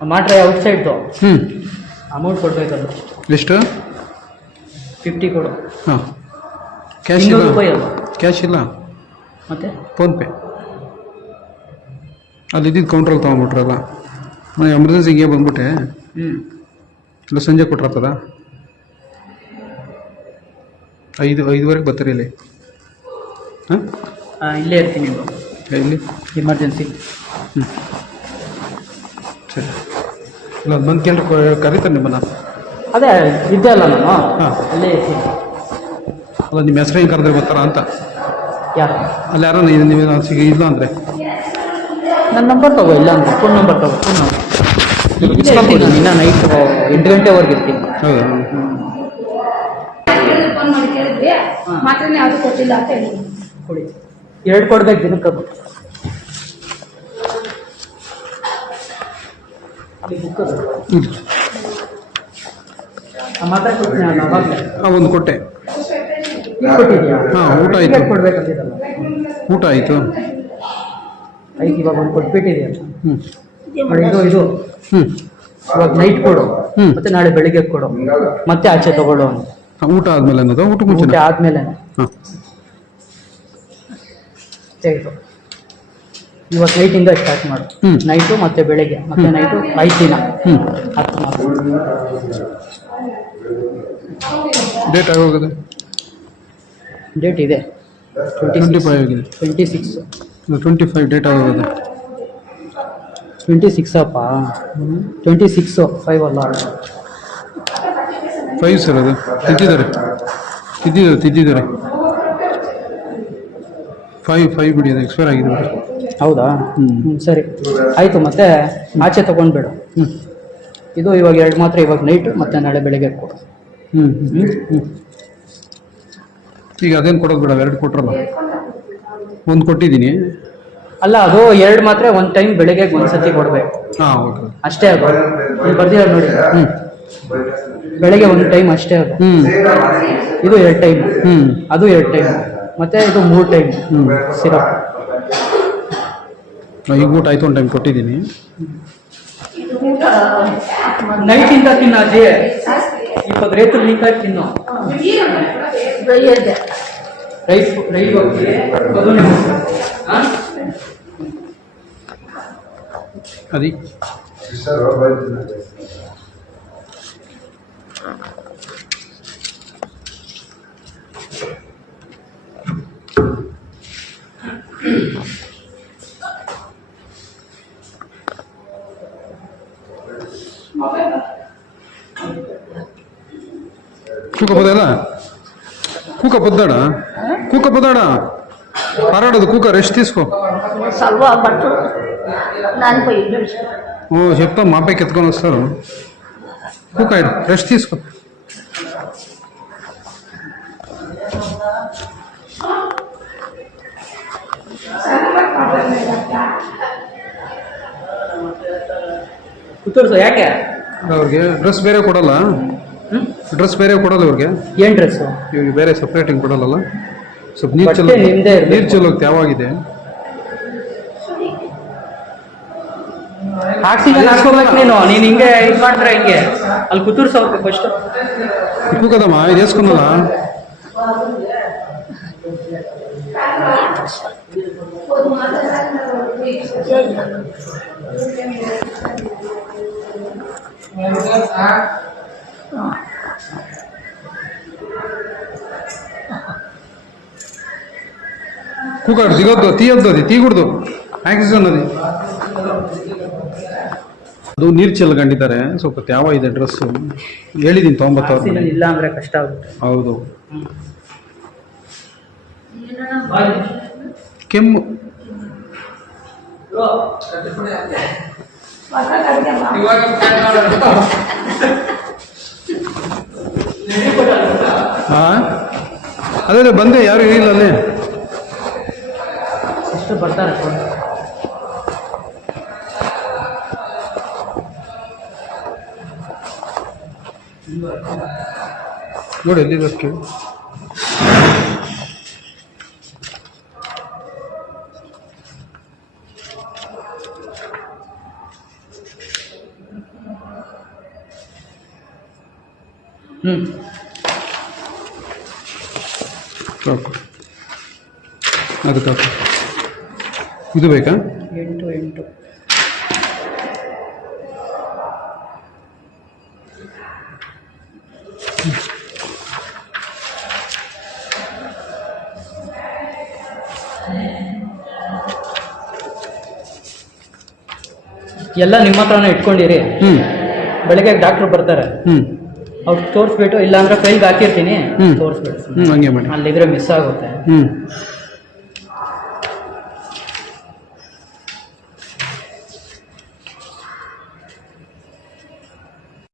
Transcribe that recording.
ಮಾಟ್ರೆ ಔಟ್ಸೈಡ್ದು ಹ್ಞೂ ಅಮೌಂಟ್ ಕೊಡಬೇಕಲ್ಲ. ಎಷ್ಟು? 50 ಕೊಡು. ಹಾಂ, ಕ್ಯಾಶ್ ಇಲ್ಲ. 200 ರೂಪಾಯಿ ಅಲ್ಲ. ಕ್ಯಾಶ್ ಇಲ್ಲ, ಮತ್ತೆ ಫೋನ್ಪೇ. ಅಲ್ಲಿ ಇದ್ದಿದ್ದು ಕೌಂಟ್ರಲ್ಲಿ ತೊಗೊಂಬಿಟ್ರಲ್ಲ. ನಾನು ಎಮರ್ಜೆನ್ಸಿಗೆ ಬಂದ್ಬಿಟ್ಟೆ. ಇಲ್ಲ ಸಂಜೆ ಕೊಟ್ಟಿರ್ತದ. 5:05 ಬರ್ತೀರಿ ಇಲ್ಲಿ? ಹಾಂ, ಇಲ್ಲೇ ಇರ್ತೀನಿ. ಇಲ್ಲಿ ಎಮರ್ಜೆನ್ಸಿ. ಹ್ಞೂ, ಸರಿ. ಇಲ್ಲ ಅದು ಬಂದು ಕೇಳಿ ಕರೀತಾರೆ ನಿಮ್ಮನ್ನು. ಅದೇ ಇದ್ದೆ ಅಲ್ಲ ನಾನು. ಹಾಂ, ಅಲ್ಲೇ ಇರ್ತೀನಿ. ಅಲ್ಲ ನಿಮ್ಮ ಹೆಸರು ಹೆಂಗೆ ಕರೆದ್ರೆ ಬರ್ತಾರ ಅಂತ. ಯಾರು? ಅಲ್ಲಿ ಯಾರೋ ನೀವು ಸಿಗ ಇಲ್ಲ ಅಂದರೆ ನನ್ನ ನಂಬರ್ ತಗೋ. ಇಲ್ಲ ಅಂದರೆ ಫೋನ್ ನಂಬರ್ ತಗೋ. ಫೋನ್ ನಂಬರ್ ಇನ್ನೂ ನೈಟ್ 8 ಗಂಟೆವರೆಗೆ ಇರ್ತೀನಿ. ಹೌದಾ? ಫೋನ್ ಮಾಡಿ ಕೇಳಿದ್ವಿ, ಮಾತ್ರನೇ ಯಾವುದು ಕೊಟ್ಟಿಲ್ಲ ಅಂತ ಹೇಳಿ. ಕೊಡಿ. 2 ಕೊಡ್ಬೇಕು ದಿನಕ್ಕೆ. ಮಾತ್ರ ಕೊಡ್ತೀನಿ ನಾನು ಅವಾಗಲೇ. ಒಂದು ಕೊಟ್ಟೆ. ಈಗ ಕೊಟ್ಟಿದ್ಯಾ? ಹಾಂ, ಊಟ ಆಯಿತು. ಕೊಡ್ಬೇಕಂತಿದ್ದಲ್ಲ. ಊಟ ಆಯಿತು. ಆಯ್ತು, ಇವಾಗ ಒಂದು ಕೊಟ್ಬಿಟ್ಟಿದೆಯಲ್ಲ. ಹ್ಞೂ, ಇದು ಹ್ಞೂ. ಇವಾಗ ನೈಟ್ ಕೊಡು. ಹ್ಞೂ, ಮತ್ತೆ ನಾಳೆ ಬೆಳಿಗ್ಗೆ ಕೊಡು. ಮತ್ತೆ ಆಚೆ ತಗೊಳ್ಳೋ ಅಂತ. ಊಟ ಆದಮೇಲೆ ಅನ್ನೋದು? ಊಟ ಊಟ ಮುಂಚೆ ಆದ್ಮೇಲೆ. ಹಾಂ, ಆಯಿತು. ಇವತ್ತು ನೈಟಿಂದ ಸ್ಟಾರ್ಟ್ ಮಾಡು. ನೈಟು ಮತ್ತೆ ಬೆಳಿಗ್ಗೆ ಮತ್ತೆ ನೈಟು 5 ದಿನ. 10 ಮಾತ್ರ. ಡೇಟ್ ಆಗೋಗಿದೆ. ಡೇಟ್ ಇದೆ 25 ಆಗಿದೆ. 26. 25 ಡೇಟ್ ಆಗೋಗಿದೆ. 26 ಅಪ್ಪ. 26 5 ಅಲ್ಲ. 5 ಸರ್. ಅದು ತಿದ್ದಿದ್ದಾರೆ. 5 ಬಿಡಿ, ಅದು ಎಕ್ಸ್ಪೈರ್ ಆಗಿದೆ. ಹೌದಾ? ಸರಿ ಆಯಿತು. ಮತ್ತೆ ಆಚೆ ತೊಗೊಂಡ್ಬೇಡ. ಇದು ಇವಾಗ 2 ಮಾತ್ರ. ಇವಾಗ ನೈಟು ಮತ್ತೆ ನಾಳೆ ಬೆಳಿಗ್ಗೆ ಕೊಡು. ಈಗ ಅದೇನು ಕೊಡೋದು ಬೇಡ, 2 ಕೊಟ್ರಲ್ಲ. 1 ಕೊಟ್ಟಿದ್ದೀನಿ. ಅಲ್ಲ, ಅದು 2 ಮಾತ್ರ. ಒಂದು ಟೈಮ್ ಬೆಳಿಗ್ಗೆ ಒಂದ್ಸತಿ ಕೊಡಬೇಕು. ಹಾಂ, ಓಕೆ. ಅಷ್ಟೇ ಅದು. ನೀವು ಬರ್ದಿರ ನೋಡಿ. ಬೆಳಗ್ಗೆ 1 ಟೈಮ್ ಅಷ್ಟೇ ಅದು. ಇದು 2 ಟೈಮ್. ಅದು 2 ಟೈಮ್. ಮತ್ತೆ ಇದು 3 ಟೈಮ್ ಸಿರಪ್. ಈಗ ಊಟ ಆಯಿತು. 1 ಟೈಮ್ ಕೊಟ್ಟಿದ್ದೀನಿ. ನೈಟಿಂದ ತಿನ್ನು ಅದೇ. ಇವಾಗ ರೈತರು ನೀಟಾಗಿ ತಿನ್ನು. ರೈಸ್ ಅದಿ కూక పొద్దాడా పరాడదు కూక రెస్ట్ తీసుకో. చెప్తాం, మా పైకి ఎత్తుకొని వస్తారు. కూక రెస్ట్ తీసుకో. ಯಾಕೆ ಅವ್ರಿಗೆ ಡ್ರೆಸ್ ಬೇರೆ ಕೊಡಲ್ಲ? ಇವ್ರಿಗೆ ಏನ್ ಡ್ರೆಸ್? ಇವ್ರಿಗೆ ಬೇರೆ ಸಪ್ರೇಟಿಂಗ್ ಕೊಡಲ್ಲ. ಸ್ವಲ್ಪ ನೀರು ಚೆಲ್ಲೋಕೆ ಯಾವಾಗಿದೆ? ಹಾಕ್ಸ್ಕೊಬೇಕು ನೀನು ಹಿಂಗೆ ಇದು ಮಾಡ್ರೆ ಹಿಂಗೆ ಅಲ್ಲಿ ಕುತ್ತೂರ್ಸೋಕೆ ಫಸ್ಟ್. ಕೂಕದಮ್ಮ ಇದು వేసుకున్నానా? కూకాడు దిగొద్దు, తీయొద్దు, అది తీయకూడదు. ಆಕ್ಸಿಜನ್ అది. ಅದು ನೀರು ಚೆಲ್ಕೊಂಡಿದ್ದಾರೆ. ಸ್ವಲ್ಪ ತ್ಯಾವ ಇದೆ ಡ್ರೆಸ್ಸು. ಹೇಳಿದ್ದೀನಿ 90 ಇಲ್ಲ ಅಂದ್ರೆ ಕಷ್ಟ ಆಗುತ್ತೆ. ಹೌದು. ಕೆಮ್ಮು ಅದೇ ಬಂದೆ, ಯಾರು ಹೇಳಿಲ್ಲ ಅಲ್ಲಿ. ಎಷ್ಟು ಬರ್ತಾರೆ ನೋಡಿ ಎಲ್ಲಿ ಬರ್ತೀವಿ. ಹ್ಞೂ ಸಾಕು ಅದಕ್ಕೆ ಹಾಕು. ಇದು ಬೇಕಾ? 8 ಎಲ್ಲ ನಿಮ್ಮ ಹತ್ರನೇ ಇಟ್ಕೊಂಡಿರಿ. ಹ್ಞೂ ಬೆಳಗ್ಗೆ ಡಾಕ್ಟ್ರು ಬರ್ತಾರೆ, ಹ್ಞೂ ಅವ್ರು ತೋರಿಸ್ಬಿಟ್ಟು, ಇಲ್ಲಾಂದ್ರೆ ಫೈಲ್ಗೆ ಹಾಕಿರ್ತೀನಿ, ಹ್ಮ್. ತೋರಿಸ್ಬಿಟ್ಟು ಹ್ಞೂ ಹಂಗೆ ಮಾಡಿ. ಅಲ್ಲಿದ್ರೆ ಮಿಸ್ ಆಗುತ್ತೆ. ಹ್ಞೂ